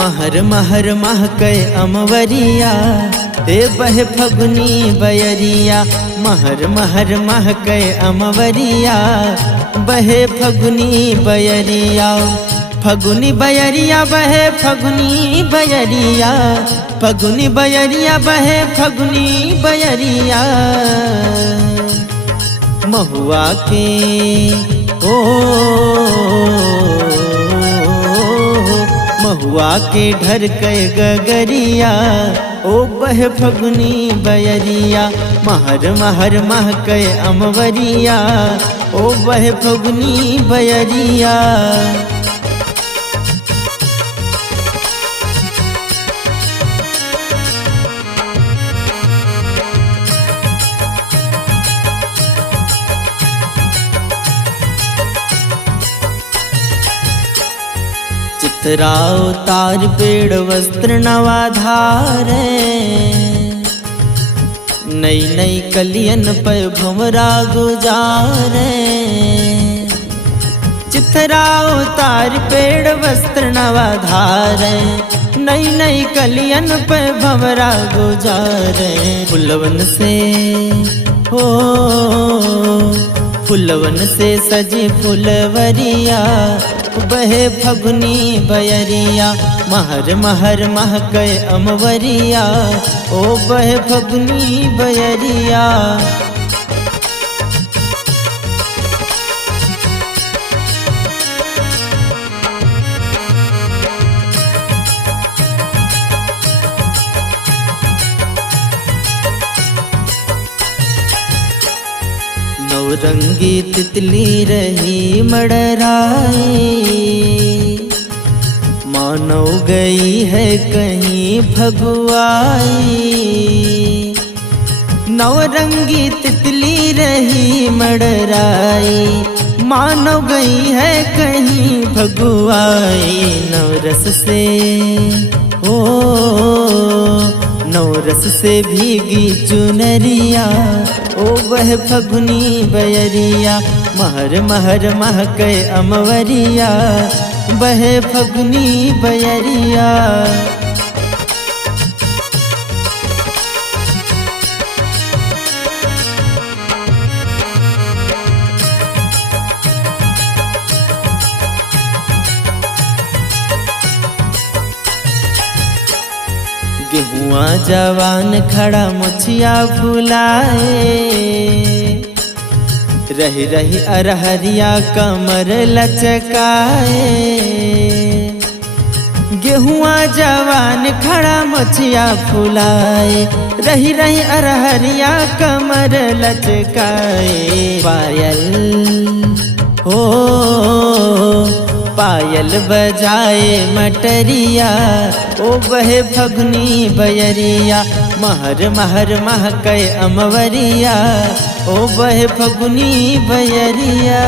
महर महर महकै अमवरिया दे बहे फगुनी बयरिया। महर महर महकै अमवरिया बहे फगुनी बयरिया। फगुनी बयरिया बहे फगुनी बयरिया। फगुनी बयरिया बहे फगुनी बयरिया। महुआ के ओ महुआ के ढर के गगरिया ओ बह फगुनी बयरिया। महर महर महकै अमवरिया ओ बह फगुनी बयरिया। चितराओ तार पेड़ वस्त्र नवाधारे। नई नई कलियन पर भंवरा गुजारे। चितराओ तार पेड़ वस्त्र नवाधारे। नई नई कलियन पर भंवरा गुजारे। फुलवन से हो फुलवन से सजी फुलवरिया बहे फगुनी बयरिया। महर महर महकै अमवरिया ओ बहे फगुनी बयरिया। नौरंगी तितली रही मडराई। मानो गई है कहीं भगुआई। नौरंगी तितली रही मडराई। मानो गई है कहीं भगुआई। नवरस से ओ नवरस से भीगी चुनरिया ओ वह फगुनी बयरिया। महर महर महकै अमवरिया बहे फगुनी बयरिया। गेहुआ जवान खड़ा मुछिया फुलाए। रही रही अरहरिया कमर लचकाए। गेहुआ जवान खड़ा मुछिया फुलाए। रही रही अरहरिया कमर लचकाए। पायल हो पायल बजाए मटरिया ओ बहे फगुनी बयरिया। महर महर महकै अमवरिया ओ बहे फगुनी बयरिया।